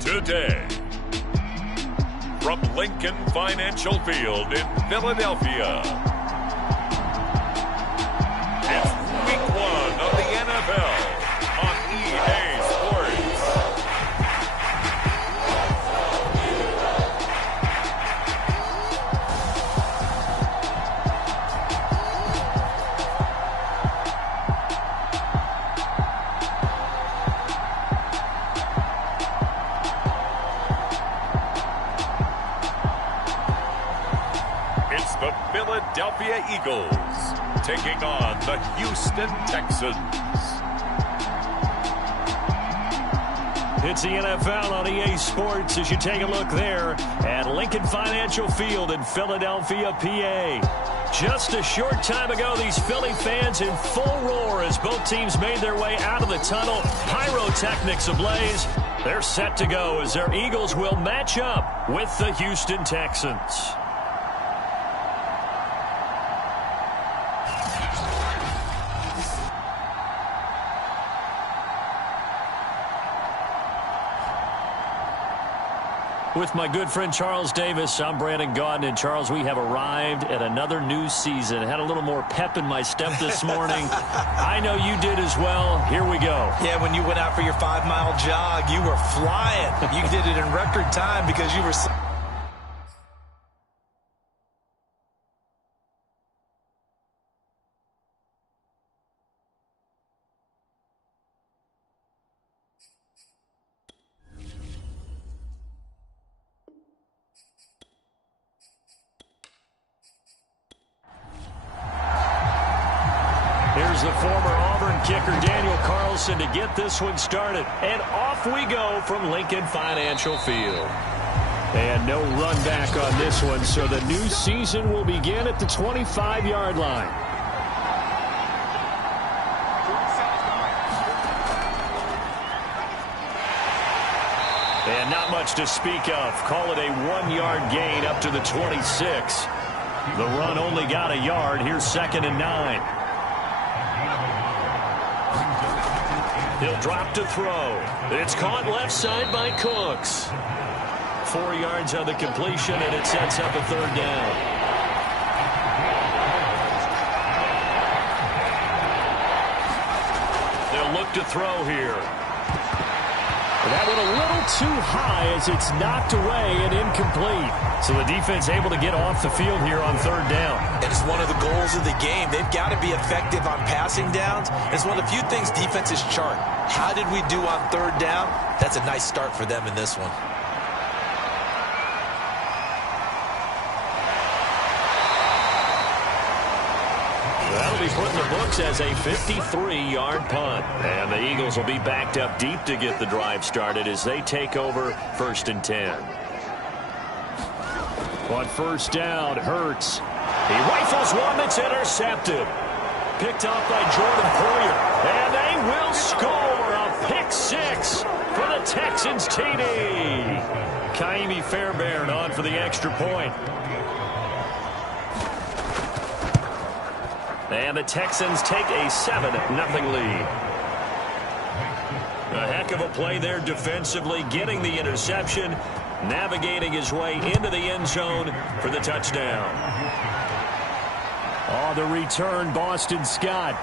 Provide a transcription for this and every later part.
Today, from Lincoln Financial Field in Philadelphia, it's Week 1 of the NFL on EA Sports. It's the Philadelphia Eagles taking on the Houston Texans. It's the NFL on EA Sports as you take a look there at Lincoln Financial Field in Philadelphia, PA. Just a short time ago, these Philly fans in full roar as both teams made their way out of the tunnel. Pyrotechnics ablaze. They're set to go as their Eagles will match up with the Houston Texans. With my good friend Charles Davis, I'm Brandon Gaudin. And Charles, we have arrived at another new season. Had a little more pep in my step this morning. I know you did as well. Here we go. Yeah, when you went out for your 5-mile jog, you were flying. You did it in record time because you were... Here's the former Auburn kicker, Daniel Carlson, to get this one started. And off we go from Lincoln Financial Field. And no run back on this one, so the new season will begin at the 25-yard line. And not much to speak of. Call it a 1-yard gain up to the 26. The run only got a yard. Here's 2nd and 9. He'll drop to throw. It's caught left side by Cooks. 4 yards on the completion, and it sets up a 3rd down. They'll look to throw here. That one a little too high as it's knocked away and incomplete. So the defense able to get off the field here on 3rd down. And it's one of the goals of the game. They've got to be effective on passing downs. It's one of the few things defenses chart. How did we do on 3rd down? That's a nice start for them in this one. That'll be put in the books as a 53-yard punt. And the Eagles will be backed up deep to get the drive started as they take over 1st and 10. On 1st down, Hurts. He rifles one that's intercepted. Picked off by Jordan Poyer. And they will score a pick 6 for the Texans TD. Kaimi Fairbairn on for the extra point. And the Texans take a 7-0 lead. A heck of a play there defensively, getting the interception, navigating his way into the end zone for the touchdown. On the return, Boston Scott.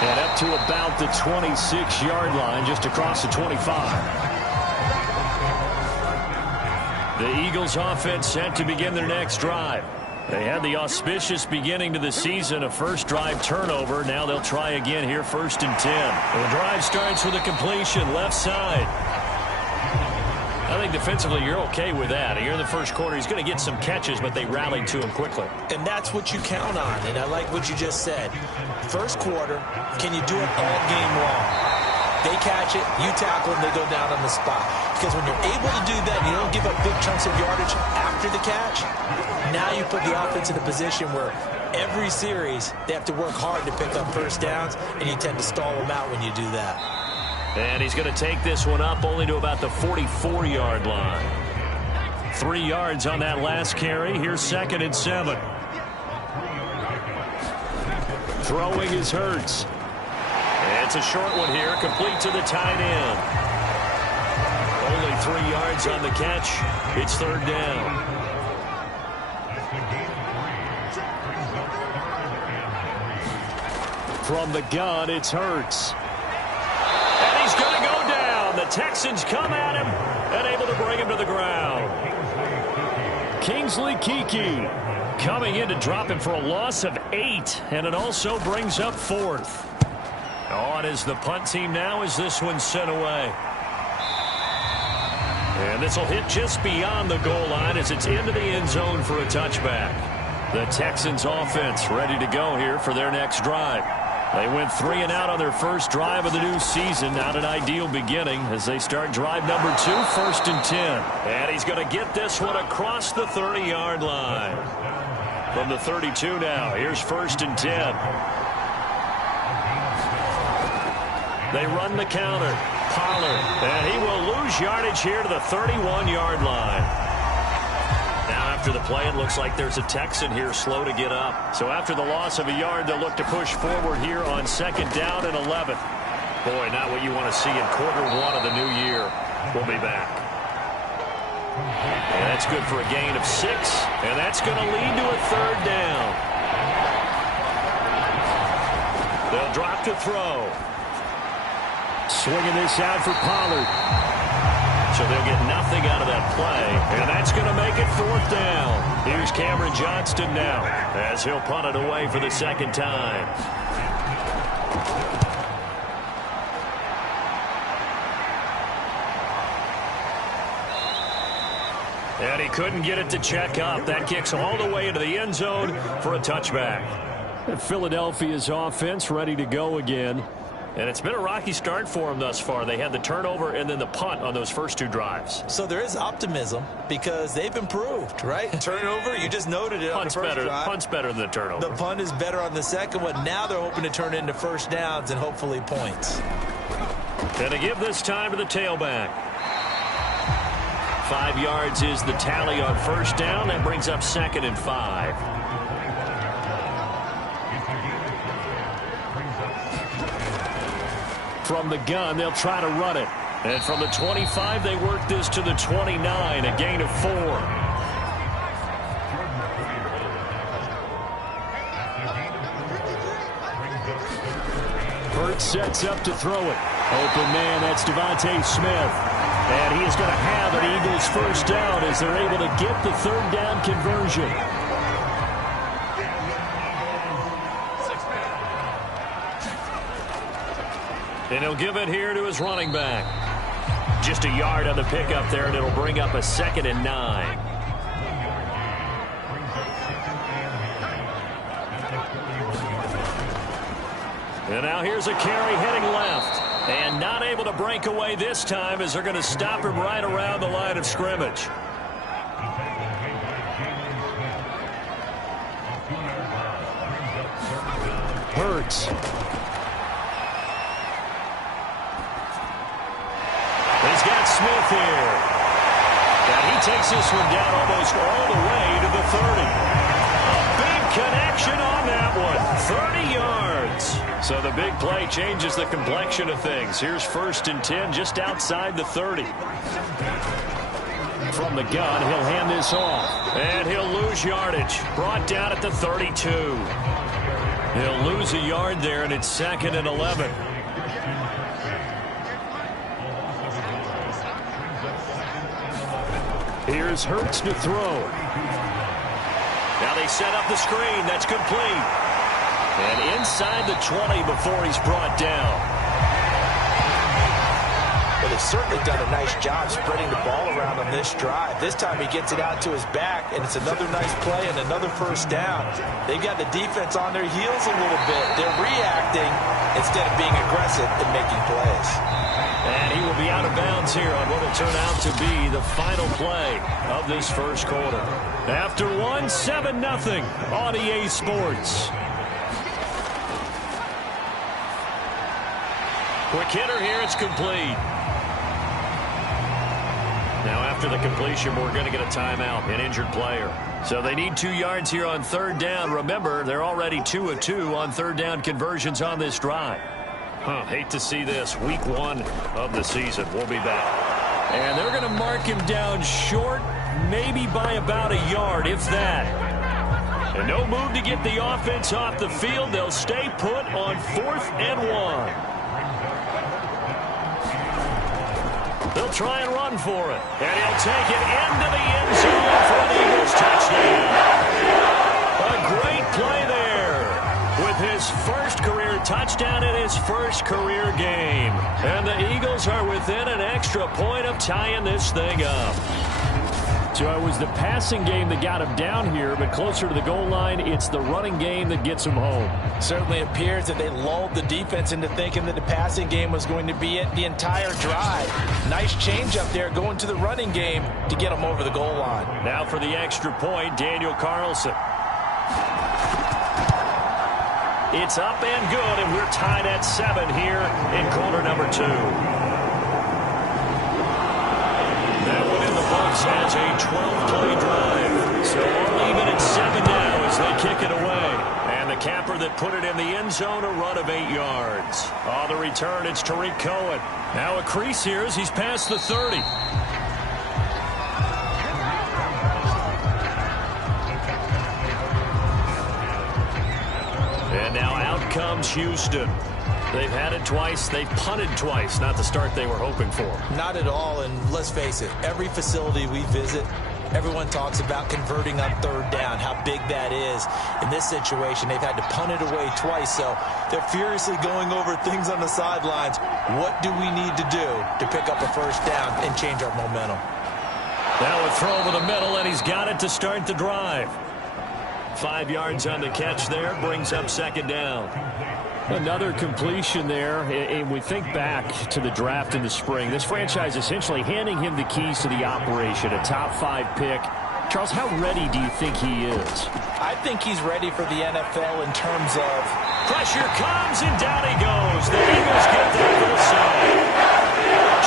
And up to about the 26-yard line, just across the 25. The Eagles offense set to begin their next drive. They had the auspicious beginning to the season, a first drive turnover. Now they'll try again here, 1st and 10. The drive starts with a completion, left side. I think defensively you're okay with that. Here in the first quarter, he's going to get some catches, but they rallied to him quickly. And that's what you count on, and I like what you just said. First quarter, can you do it all game long? They catch it, you tackle them, they go down on the spot. Because when you're able to do that, you don't give up big chunks of yardage after the catch. Now you put the offense in a position where every series they have to work hard to pick up first downs, and you tend to stall them out when you do that. And he's going to take this one up only to about the 44-yard line. 3 yards on that last carry. Here's 2nd and 7. Throwing is Hurts. It's a short one here, complete to the tight end. 3 yards on the catch. It's third down. From the gun, it's Hurts. And he's going to go down. The Texans come at him and able to bring him to the ground. Kingsley Keke coming in to drop him for a loss of 8, and it also brings up 4th. On is the punt team now as this one's sent away. And this will hit just beyond the goal line as it's into the end zone for a touchback. The Texans offense ready to go here for their next drive. They went 3 and out on their first drive of the new season. Not an ideal beginning as they start drive number 2, 1st and 10. And he's going to get this one across the 30-yard line. From the 32 now, here's 1st and 10. They run the counter. Pollard, and he will lose yardage here to the 31-yard line. Now after the play, it looks like there's a Texan here slow to get up. So after the loss of a yard, they'll look to push forward here on 2nd down and 11. Boy, not what you want to see in quarter 1 of the new year. We'll be back. And that's good for a gain of 6, and that's going to lead to a 3rd down. They'll drop to throw. Swinging this out for Pollard. So they'll get nothing out of that play, and that's going to make it 4th down. Here's Cameron Johnston now as he'll punt it away for the 2nd time. And he couldn't get it to check up. That kicks all the way into the end zone for a touchback. And Philadelphia's offense ready to go again. And it's been a rocky start for them thus far. They had the turnover and then the punt on those first 2 drives. So there is optimism because they've improved, right? Turnover, you just noted it on the first drive. Punt's better than the turnover. The punt is better on the second one. Now they're hoping to turn into 1st downs and hopefully points. And to give this time to the tailback. 5 yards is the tally on 1st down. That brings up 2nd and 5. From the gun, they'll try to run it. And from the 25, they work this to the 29, a gain of 4. Hurts sets up to throw it. Open man, that's Devontae Smith. And he is going to have an Eagles 1st down as they're able to get the 3rd down conversion. And he'll give it here to his running back. Just a yard on the pickup there, and it'll bring up a 2nd and 9. And now here's a carry heading left. And not able to break away this time as they're going to stop him right around the line of scrimmage. Hurts. He's got Smith here. And he takes this one down almost all the way to the 30. A big connection on that one. 30 yards. So the big play changes the complexion of things. Here's 1st and 10 just outside the 30. From the gun, he'll hand this off. And he'll lose yardage. Brought down at the 32. He'll lose a yard there, and it's 2nd and 11. Here's Hurts to throw. Now they set up the screen. That's complete. And inside the 20 before he's brought down. Well, they've certainly done a nice job spreading the ball around on this drive. This time he gets it out to his back, and it's another nice play and another 1st down. They've got the defense on their heels a little bit. They're reacting instead of being aggressive and making plays. And he will be out of bounds here on what will turn out to be the final play of this first quarter. After 7-0 on EA Sports. Quick hitter here, it's complete. Now after the completion, we're going to get a timeout, an injured player. So they need 2 yards here on 3rd down. Remember, they're already 2 of 2 on 3rd down conversions on this drive. Hate to see this. Week 1 of the season. We'll be back. And they're going to mark him down short, maybe by about a yard, if that. And no move to get the offense off the field. They'll stay put on 4th and 1. They'll try and run for it. And he'll take it into the end zone for an Eagles touchdown. A great play there with his first career touchdown in his first career game. And the Eagles are within an extra point of tying this thing up. So it was the passing game that got him down here, but closer to the goal line, it's the running game that gets him home. Certainly appears that they lulled the defense into thinking that the passing game was going to be it the entire drive. Nice change up there going to the running game to get him over the goal line. Now for the extra point, Daniel Carlson. It's up and good, and we're tied at 7 here in quarter number 2. That one in the books has a 12-play drive. So we're even at 7 now as they kick it away. And the capper that put it in the end zone, a run of 8 yards. On the return, it's Tariq Cohen. Now a crease here as he's past the 30. And now out comes Houston. They've had it twice. They've punted twice. Not the start they were hoping for. Not at all, and let's face it, every facility we visit, everyone talks about converting on 3rd down, how big that is. In this situation, they've had to punt it away twice, so they're furiously going over things on the sidelines. What do we need to do to pick up a 1st down and change our momentum? Now a throw over the middle, and he's got it to start the drive. 5 yards on the catch there, brings up 2nd down. Another completion there, and we think back to the draft in the spring. This franchise essentially handing him the keys to the operation, a top 5 pick. Charles, how ready do you think he is? I think he's ready for the NFL in terms of... Pressure comes, and down he goes. The Eagles get that for the side.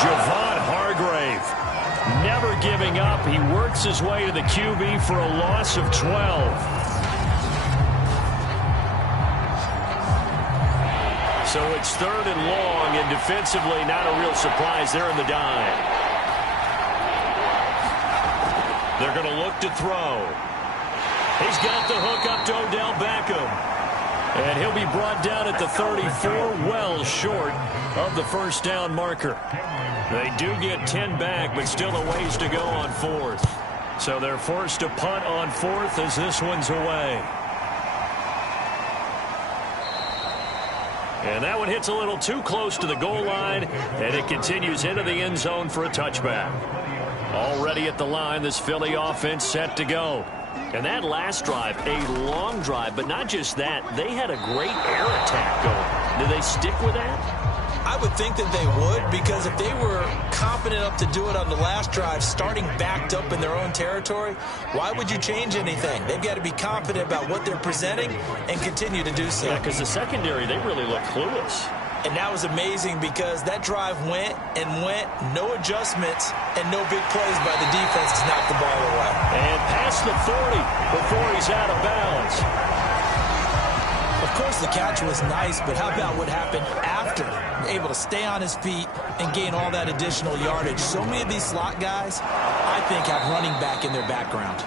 Javon Hargrave, never giving up. He works his way to the QB for a loss of 12. So it's 3rd and long, and defensively not a real surprise. They're in the dime. They're going to look to throw. He's got the hook up to Odell Beckham. And he'll be brought down at the 34, well short of the 1st down marker. They do get 10 back, but still a ways to go on 4th. So they're forced to punt on 4th as this one's away. And that one hits a little too close to the goal line, and it continues into the end zone for a touchback. Already at the line, this Philly offense set to go. And that last drive, a long drive, but not just that. They had a great air attack going. Do they stick with that? I would think that they would, because if they were confident enough to do it on the last drive, starting backed up in their own territory, why would you change anything? They've got to be confident about what they're presenting and continue to do so. Yeah, because the secondary, they really look clueless. And that was amazing because that drive went and went, no adjustments, and no big plays by the defense to knock the ball away. And past the 40 before he's out of bounds. Of course, the catch was nice, but how about what happened after? Able to stay on his feet and gain all that additional yardage. So many of these slot guys, I think, have running back in their background.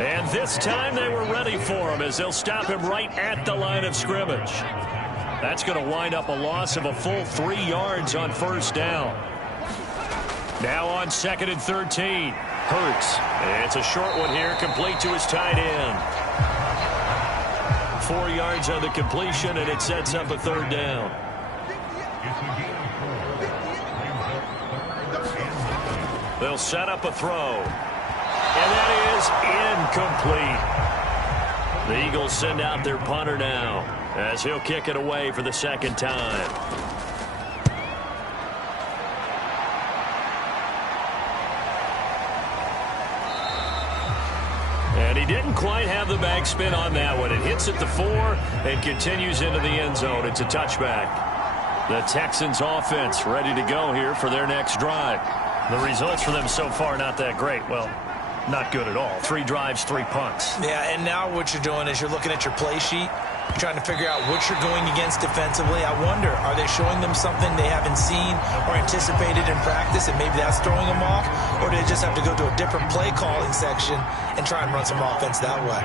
And this time they were ready for him as they'll stop him right at the line of scrimmage. That's going to wind up a loss of a full 3 yards on 1st down. Now on 2nd and 13. Hurts. It's a short one here, complete to his tight end. 4 yards on the completion, and it sets up a 3rd down. They'll set up a throw. And that is incomplete. The Eagles send out their punter now as he'll kick it away for the 2nd time. And he didn't quite have the backspin on that one. It hits at the 4 and continues into the end zone. It's a touchback. The Texans offense ready to go here for their next drive. The results for them so far not that great. Well, not good at all. 3 drives, 3 punts. Yeah, and now what you're doing is you're looking at your play sheet, trying to figure out what you're going against defensively. I wonder, are they showing them something they haven't seen or anticipated in practice, and maybe that's throwing them off? Or do they just have to go to a different play calling section and try and run some offense that way?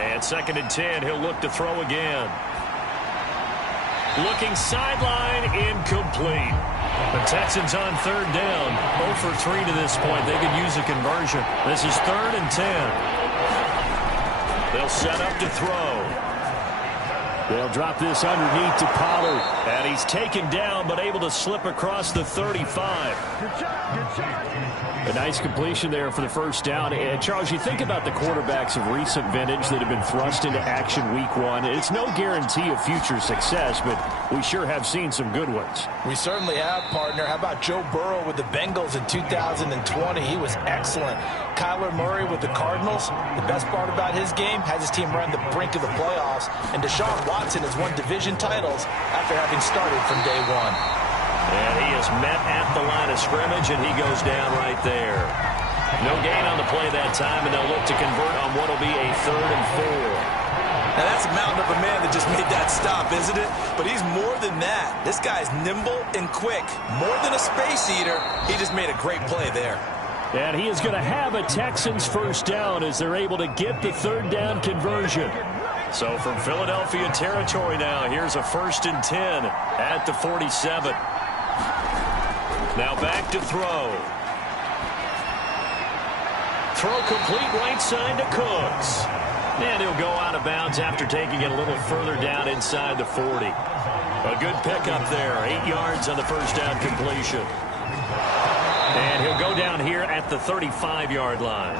And 2nd and 10, he'll look to throw again. Looking sideline, incomplete. The Texans on 3rd down, 0 for 3 to this point. They could use a conversion. This is 3rd and 10. They'll set up to throw. They'll drop this underneath to Pollard. And he's taken down, but able to slip across the 35. A nice completion there for the first down. And Charles, you think about the quarterbacks of recent vintage that have been thrust into action week 1. It's no guarantee of future success, but we sure have seen some good ones. We certainly have, partner. How about Joe Burrow with the Bengals in 2020? He was excellent. Kyler Murray with the Cardinals. The best part about his game, has his team run the brink of the playoffs. And Deshaun Watson has won division titles after having started from day 1. And he is met at the line of scrimmage, and he goes down right there. No gain on the play that time, and they'll look to convert on what will be a 3rd and 4. Now, that's a mountain of a man that just made that stop, isn't it? But he's more than that. This guy's nimble and quick. More than a space eater, he just made a great play there. And he is going to have a Texans first down as they're able to get the 3rd down conversion. So from Philadelphia territory now, here's a 1st and 10 at the 47. Now back to throw. Throw complete right side to Cooks. And he'll go out of bounds after taking it a little further down inside the 40. A good pickup there. 8 yards on the first down completion. And he'll go down here at the 35-yard line.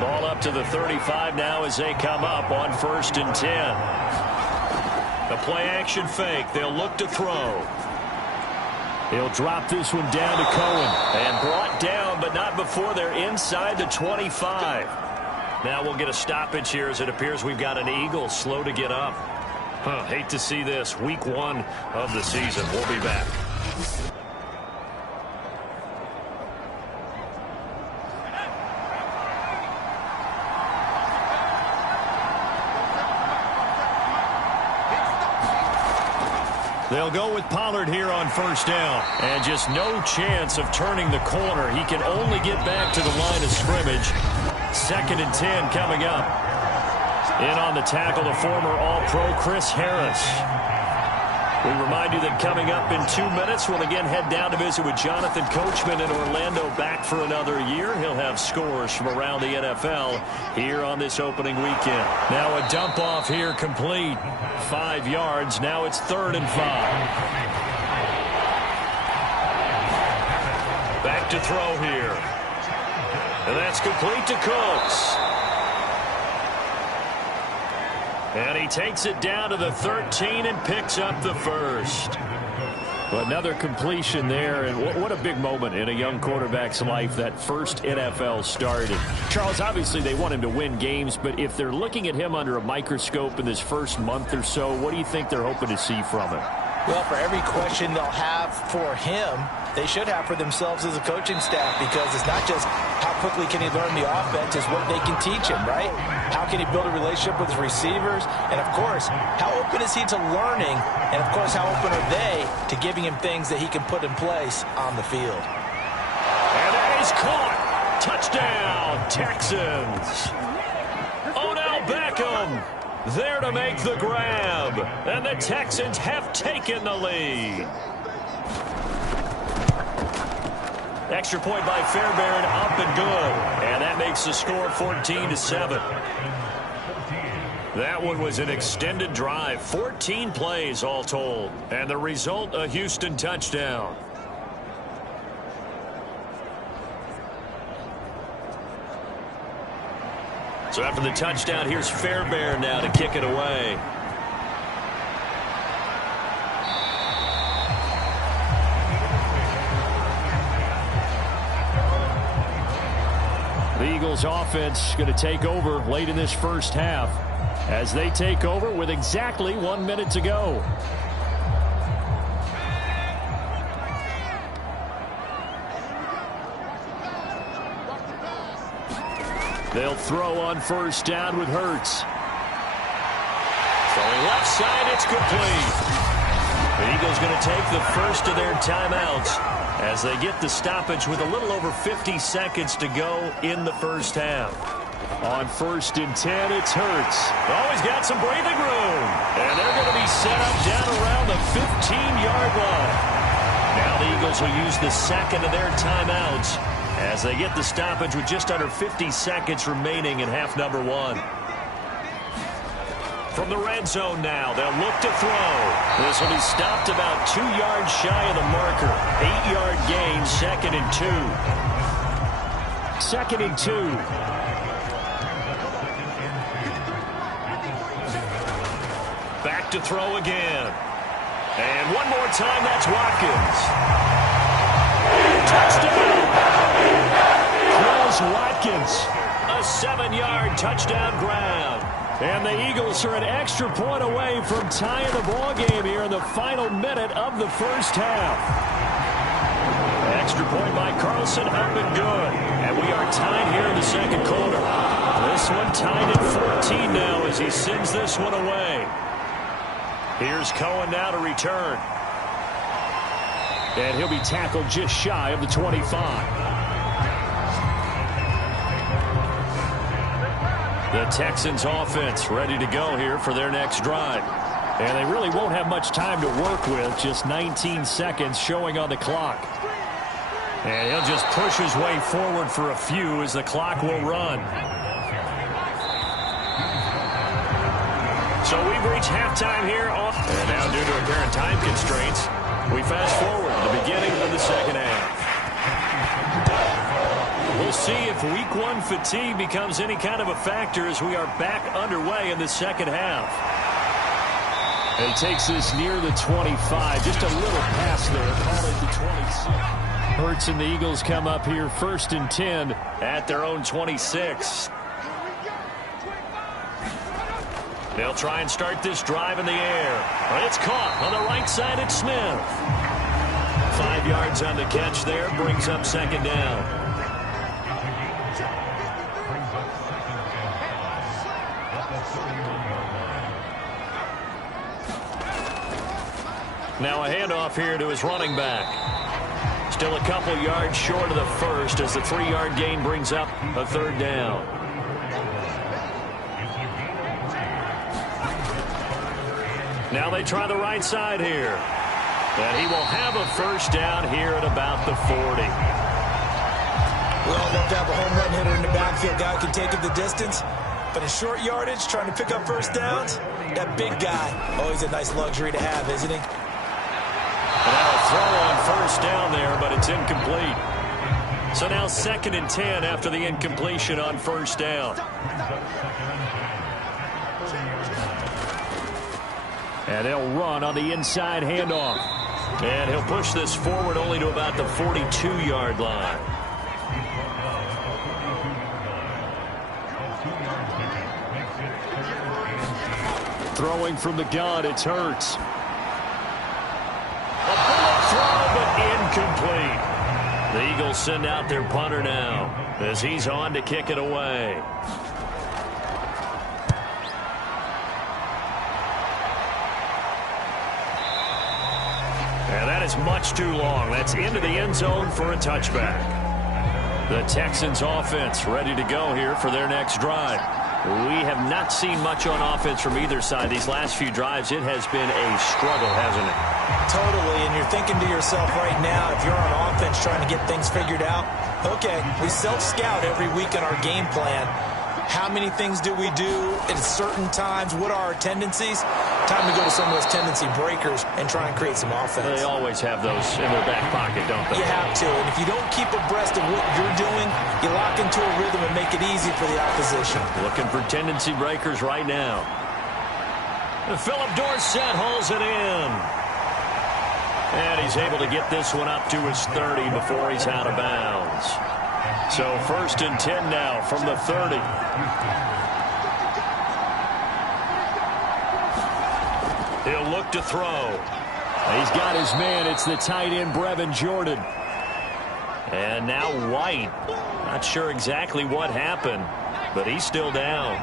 Ball up to the 35 now as they come up on 1st and 10. A play-action fake. They'll look to throw. He'll drop this one down to Cohen. And brought down, but not before they're inside the 25. Now we'll get a stoppage here as it appears we've got an Eagle slow to get up. Hate to see this. Week 1 of the season. We'll be back. They'll go with Pollard here on 1st down. And just no chance of turning the corner. He can only get back to the line of scrimmage. 2nd and 10 coming up. In on the tackle, the former All-Pro Chris Harris. We remind you that coming up in 2 minutes, we'll again head down to visit with Jonathan Coachman in Orlando, back for another year. He'll have scores from around the NFL here on this opening weekend. Now a dump off here complete. 5 yards. Now it's 3rd and 5. Back to throw here. And that's complete to Cooks. And he takes it down to the 13 and picks up the 1st. Well, another completion there, and what a big moment in a young quarterback's life, that first NFL start. And Charles, obviously they want him to win games, but if they're looking at him under a microscope in this first month or so, what do you think they're hoping to see from him? Well, for every question they'll have for him, they should have for themselves as a coaching staff, because it's not just how quickly can he learn the offense, it's what they can teach him, right? How can he build a relationship with his receivers? And, of course, how open is he to learning? And, of course, how open are they to giving him things that he can put in place on the field? And that is caught. Touchdown, Texans. Odell Beckham there to make the grab. And the Texans have taken the lead. Extra point by Fairbairn, up and good. And that makes the score 14-7. That one was an extended drive, 14 plays all told. And the result, a Houston touchdown. So after the touchdown, here's Fairbairn now to kick it away. The Eagles offense going to take over late in this first half as they take over with exactly 1 minute to go. They'll throw on first down with Hurts. Throwing left side, it's complete. The Eagles going to take the first of their timeouts as they get the stoppage with a little over 50 seconds to go in the first half. On 1st and 10, it's Hurts. Always got some breathing room. And they're going to be set up down around the 15-yard line. Now the Eagles will use the second of their timeouts as they get the stoppage with just under 50 seconds remaining in half number 1. From the red zone now, they'll look to throw. This will be stopped about 2 yards shy of the marker. 8-yard gain, 2nd and 2. 2nd and 2. Back to throw again. And one more time, that's Watkins. Touchdown! Chris Watkins. A 7-yard touchdown grab. And the Eagles are an extra point away from tying the ball game here in the final minute of the first half. Extra point by Carlson, up and good. And we are tied here in the second quarter. This one tied at 14 now as he sends this one away. Here's Cohen now to return. And he'll be tackled just shy of the 25. The Texans offense ready to go here for their next drive. And they really won't have much time to work with. Just 19 seconds showing on the clock. And he'll just push his way forward for a few as the clock will run. So we've reached halftime here. And now due to apparent time constraints, we fast forward to the beginning of the second half. We'll see if week 1 fatigue becomes any kind of a factor as we are back underway in the second half. And he takes this near the 25. Just a little pass there. Call it the 26. Hurts and the Eagles come up here 1st and 10 at their own 26. They'll try and start this drive in the air. But it's caught on the right side at Smith. 5 yards on the catch there. Brings up 2nd down. Now a handoff here to his running back. Still a couple yards short of the first as the 3-yard gain brings up a 3rd down. Now they try the right side here. And he will have a 1st down here at about the 40. We all love to have a home run hitter in the backfield. Guy who can take it the distance. But in short yardage, trying to pick up 1st downs, that big guy, always a nice luxury to have, isn't he? And now a throw on 1st down there, but it's incomplete. So now 2nd and 10 after the incompletion on 1st down. And they'll run on the inside handoff. And he'll push this forward only to about the 42-yard line. Throwing from the gun, it's Hurts. A bullet throw, but incomplete. The Eagles send out their punter now as he's on to kick it away. And that is much too long. That's into the end zone for a touchback. The Texans offense ready to go here for their next drive. We have not seen much on offense from either side. These last few drives, it has been a struggle, hasn't it? Totally, and you're thinking to yourself right now, if you're on offense trying to get things figured out, okay, we self-scout every week in our game plan. How many things do we do at certain times? What are our tendencies? Time to go to some of those tendency breakers and try and create some offense. They always have those in their back pocket, don't they? You have to, and if you don't keep abreast of what you're doing, you lock into a rhythm and make it easy for the opposition. Looking for tendency breakers right now. And Philip Dorsett hauls it in. And he's able to get this one up to his 30 before he's out of bounds. So 1st and 10 now from the 30. He'll look to throw. He's got his man. It's the tight end, Brevin Jordan. And now White. Not sure exactly what happened. but he's still down.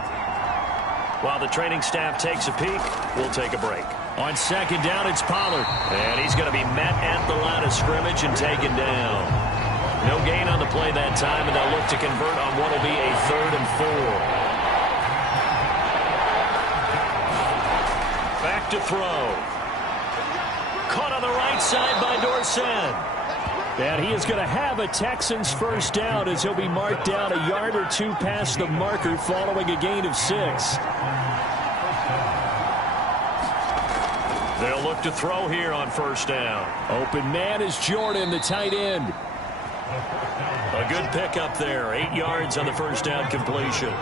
While the training staff takes a peek, we'll take a break. On second down, it's Pollard. And he's going to be met at the line of scrimmage and taken down. No gain on the play that time, and they'll look to convert on what will be a 3rd and 4. Back to throw. Caught on the right side by Dorsett. And he is going to have a Texans first down as he'll be marked down a yard or two past the marker following a gain of 6. They'll look to throw here on first down. Open man is Jordan, the tight end. A good pickup there. 8 yards on the first down completion.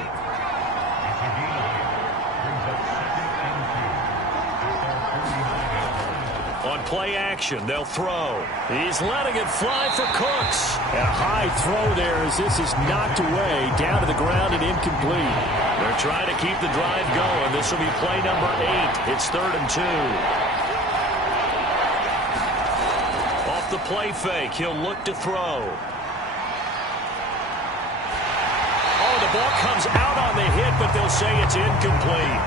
On play action, they'll throw. He's letting it fly for Cooks. And a high throw there as this is knocked away, down to the ground and incomplete. They're trying to keep the drive going. This will be play number 8. It's 3rd and 2. Off the play fake, he'll look to throw. Oh, the ball comes out on the hit, but they'll say it's incomplete.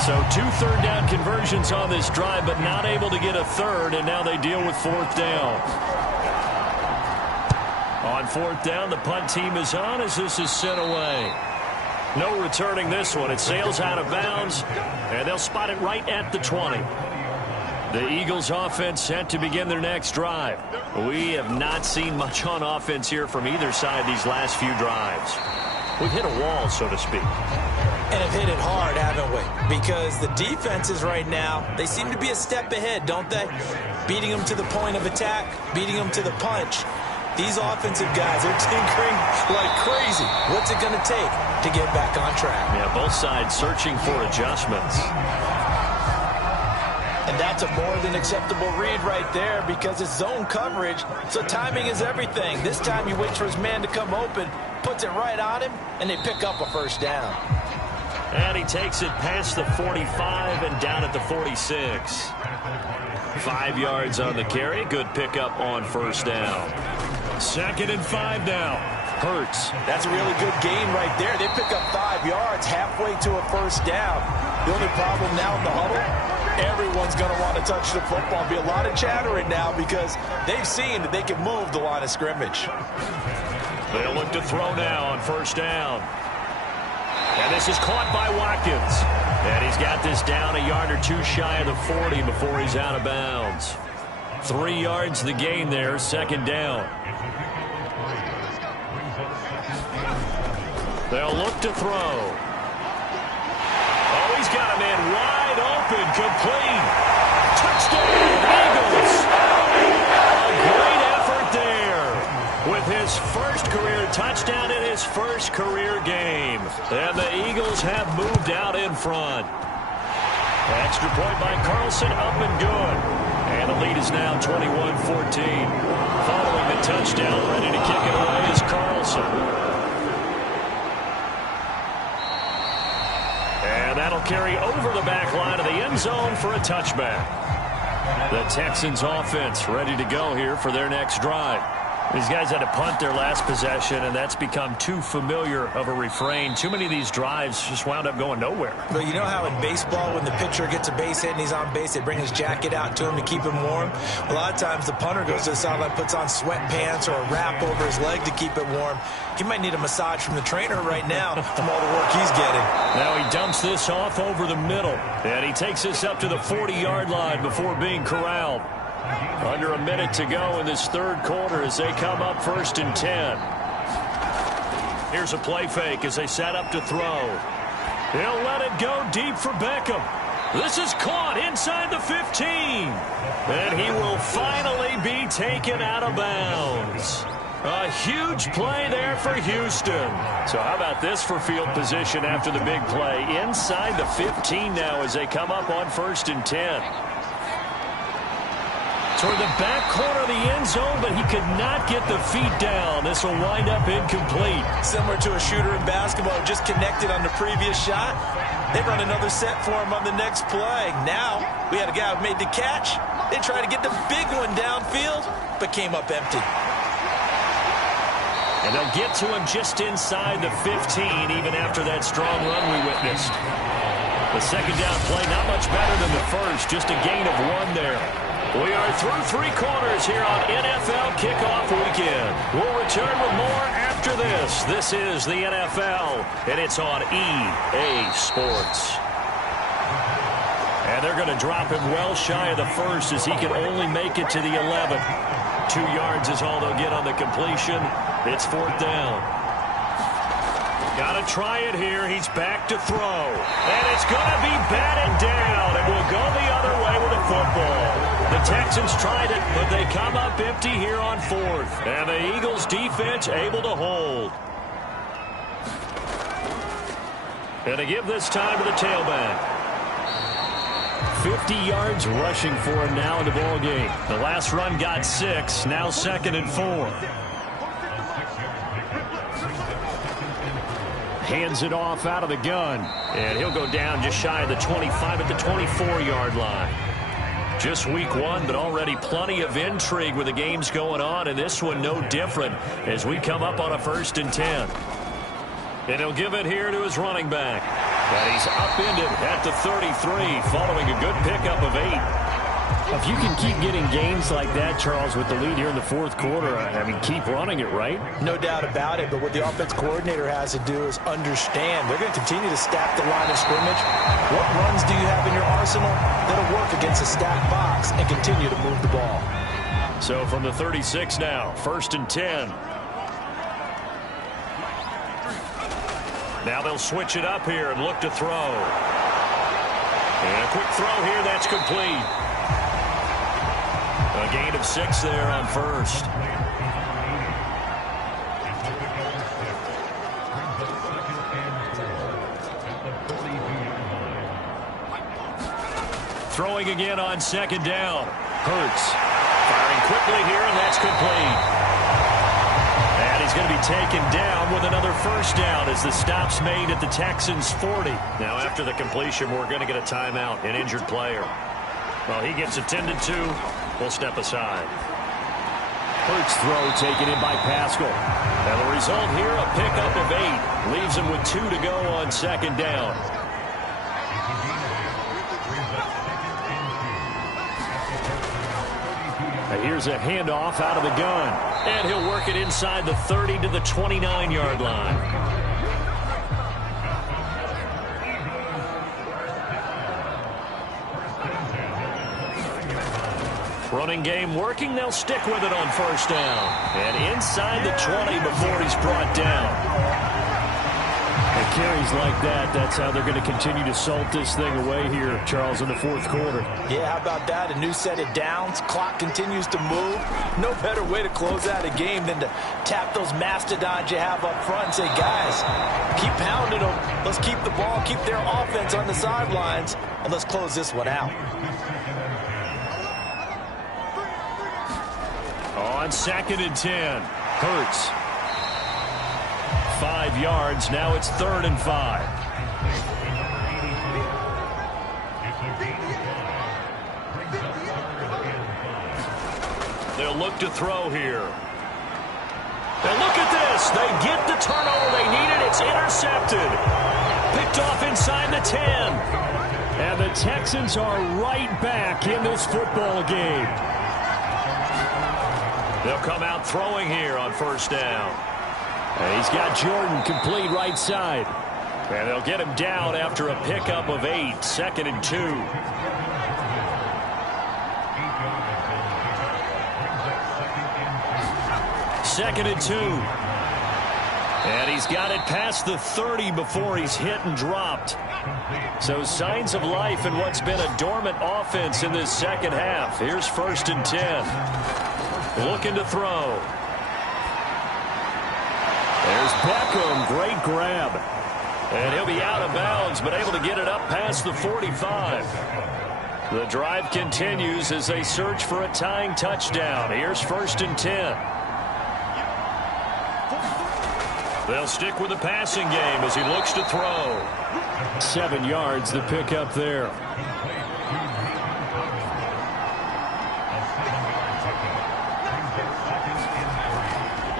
So 2 third-down conversions on this drive, but not able to get a third, and now they deal with 4th down. On 4th down, the punt team is on as this is sent away. No returning this one. It sails out of bounds, and they'll spot it right at the 20. The Eagles offense set to begin their next drive. We have not seen much on offense here from either side these last few drives. We've hit a wall, so to speak. And have hit it hard, haven't we? Because the defenses right now, they seem to be a step ahead, don't they? Beating them to the point of attack, beating them to the punch. These offensive guys are tinkering like crazy. What's it going to take to get back on track? Yeah, both sides searching for adjustments. And that's a more than acceptable read right there because it's zone coverage, so timing is everything. This time he waits for his man to come open, puts it right on him, and they pick up a first down. And he takes it past the 45 and down at the 46. 5 yards on the carry. Good pickup on first down. 2nd and 5 now. Hurts. That's a really good gain right there. They pick up 5 yards halfway to a first down. The only problem now in the huddle, everyone's going to want to touch the football. Be a lot of chattering now because they've seen that they can move the line of scrimmage. They'll look to throw now on first down. And this is caught by Watkins. And he's got this down a yard or two shy of the 40 before he's out of bounds. 3 yards the gain there, 2nd down. They'll look to throw. Oh, he's got a man wide open, complete. Touchdown, Eagles. A great effort there with his first career touchdown in his first career game. And the Eagles have moved out in front. Extra point by Carlson, up and good. And the lead is now 21-14. Following the touchdown, ready to kick it away is Carlson. And that'll carry over the back line of the end zone for a touchback. The Texans offense ready to go here for their next drive. These guys had to punt their last possession, and that's become too familiar of a refrain. Too many of these drives just wound up going nowhere. But you know how in baseball, when the pitcher gets a base hit and he's on base, they bring his jacket out to him to keep him warm? A lot of times the punter goes to the sideline, puts on sweatpants or a wrap over his leg to keep it warm. He might need a massage from the trainer right now from all the work he's getting. Now he dumps this off over the middle, and he takes this up to the 40-yard line before being corralled. Under a minute to go in this third quarter as they come up 1st and 10. Here's a play fake as they set up to throw. He'll let it go deep for Beckham. This is caught inside the 15. And he will finally be taken out of bounds. A huge play there for Houston. So how about this for field position after the big play? Inside the 15 now as they come up on 1st and 10. Toward the back corner of the end zone, but he could not get the feet down. This will wind up incomplete. Similar to a shooter in basketball who just connected on the previous shot. They run another set for him on the next play. Now, we had a guy who made the catch. They tried to get the big one downfield, but came up empty. And they'll get to him just inside the 15, even after that strong run we witnessed. The second down play, not much better than the first, just a gain of 1 there. We are through 3 quarters here on NFL Kickoff Weekend. We'll return with more after this. This is the NFL, and it's on EA Sports. And they're going to drop him well shy of the first as he can only make it to the 11. 2 yards is all they'll get on the completion. It's 4th down. Got to try it here. He's back to throw. And it's going to be batted down. And will go the other way with the football. The Texans tried it, but they come up empty here on 4th. And the Eagles defense able to hold. And to give this time to the tailback. 50 yards rushing for him now in the ball game. The last run got 6. Now 2nd and 4. Hands it off out of the gun. And he'll go down just shy of the 25 at the 24-yard line. Just week 1, but already plenty of intrigue with the games going on. And this one no different as we come up on a 1st and 10. And he'll give it here to his running back. And he's upended at the 33, following a good pickup of 8. If you can keep getting gains like that, Charles, with the lead here in the 4th quarter, I mean, keep running it, right? No doubt about it, but what the offense coordinator has to do is understand they're going to continue to stack the line of scrimmage. What runs do you have in your arsenal that'll work against a stacked box and continue to move the ball? So from the 36 now, 1st and 10. Now they'll switch it up here and look to throw. And a quick throw here, that's complete. A gain of 6 there on 1st. Throwing again on 2nd down. Hurts firing quickly here, and that's complete. And he's going to be taken down with another 1st down as the stop's made at the Texans' 40. Now after the completion, we're going to get a timeout, an injured player. Well, he gets attended to. We'll step aside. Hurts throw taken in by Pascal. And the result here, a pickup of 8. Leaves him with 2 to go on 2nd down. Now here's a handoff out of the gun. And he'll work it inside the 30 to the 29-yard line. Running game working. They'll stick with it on 1st down. And inside the 20 before he's brought down. And carries like that, that's how they're going to continue to salt this thing away here, Charles, in the 4th quarter. Yeah, how about that? A new set of downs. Clock continues to move. No better way to close out a game than to tap those mastodons you have up front and say, guys, keep pounding them. Let's keep the ball, keep their offense on the sidelines, and let's close this one out. On 2nd and 10, Hurts. 5 yards. Now it's 3rd and 5. They'll look to throw here. And look at this. They get the turnover they needed. It's intercepted. Picked off inside the 10. And the Texans are right back in this football game. They'll come out throwing here on 1st down. And he's got Jordan complete right side. And they'll get him down after a pickup of 8. 2nd and 2. Second and 2. And he's got it past the 30 before he's hit and dropped. So signs of life in what's been a dormant offense in this second half. Here's 1st and 10. Looking to throw. There's Beckham. Great grab. And he'll be out of bounds, but able to get it up past the 45. The drive continues as they search for a tying touchdown. Here's 1st and 10. They'll stick with the passing game as he looks to throw. 7 yards, the pickup there.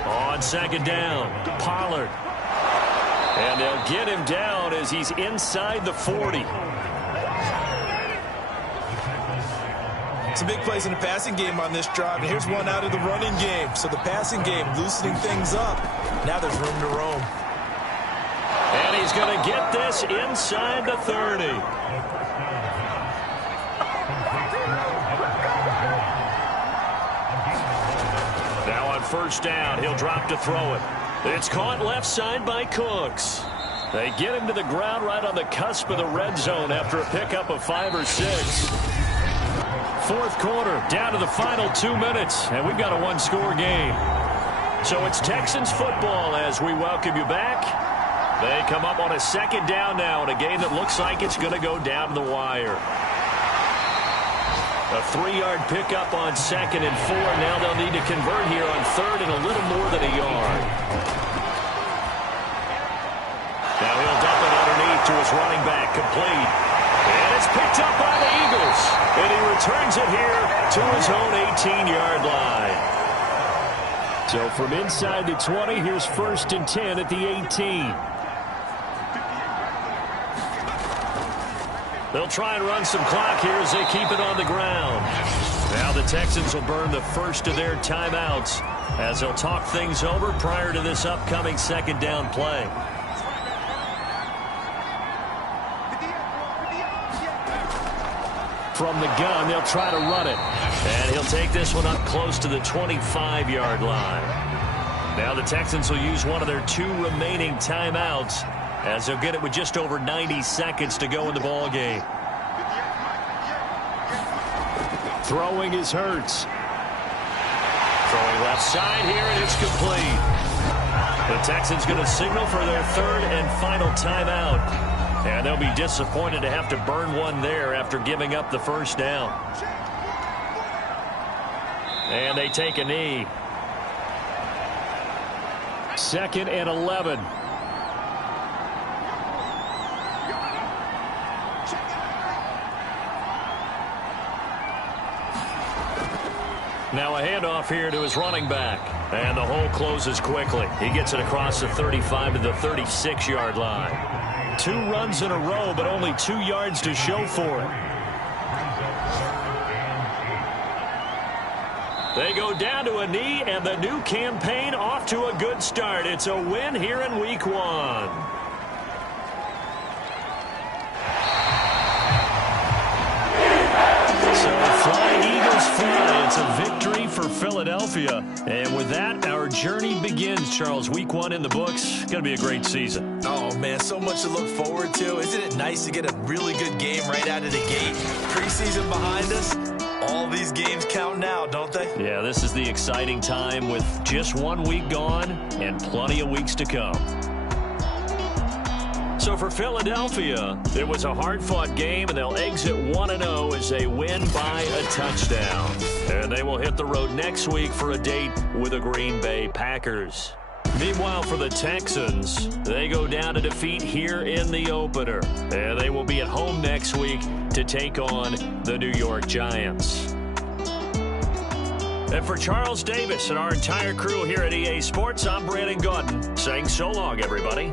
On on second down. Pollard. And they'll get him down as he's inside the 40. Some big plays in the passing game on this drive, and here's one out of the running game. So the passing game loosening things up. Now there's room to roam. And he's going to get this inside the 30. Now on first down, he'll drop to throw it. It's caught left side by Cooks. They get him to the ground right on the cusp of the red zone after a pickup of 5 or 6. Fourth quarter, down to the final 2 minutes, and we've got a one-score game. So it's Texans football as we welcome you back. They come up on a second down now in a game that looks like it's going to go down to the wire. A 3-yard pickup on second and 4. Now they'll need to convert here on third and a little more than a yard. Now he'll dump it underneath to his running back, complete. And it's picked up by the Eagles. And he returns it here to his own 18-yard line. So from inside the 20, here's 1st and 10 at the 18. They'll try and run some clock here as they keep it on the ground. Now the Texans will burn the first of their timeouts as they'll talk things over prior to this upcoming second down play. From the gun, they'll try to run it. And he'll take this one up close to the 25-yard line. Now the Texans will use one of their 2 remaining timeouts as they'll get it with just over 90 seconds to go in the ball game. Throwing is Hurts. Throwing left side here, and it's complete. The Texans going to signal for their 3rd and final timeout. And they'll be disappointed to have to burn one there after giving up the first down. And they take a knee. 2nd and 11. Now a handoff here to his running back. And the hole closes quickly. He gets it across the 35 to the 36-yard line. 2 runs in a row, but only 2 yards to show for it. They go down to a knee, and the new campaign off to a good start. It's a win here in Week 1. Flying Eagles fly. It's a victory for Philadelphia. And with that, our journey begins, Charles. Week 1 in the books. Going to be a great season. Oh, man, so much to look forward to. Isn't it nice to get a really good game right out of the gate? Preseason behind us. All these games count now, don't they? Yeah, this is the exciting time with just 1 week gone and plenty of weeks to come. So for Philadelphia, it was a hard-fought game, and they'll exit 1-0 as they win by a touchdown. And they will hit the road next week for a date with the Green Bay Packers. Meanwhile, for the Texans, they go down to defeat here in the opener. And they will be at home next week to take on the New York Giants. And for Charles Davis and our entire crew here at EA Sports, I'm Brandon Gaudin saying so long, everybody.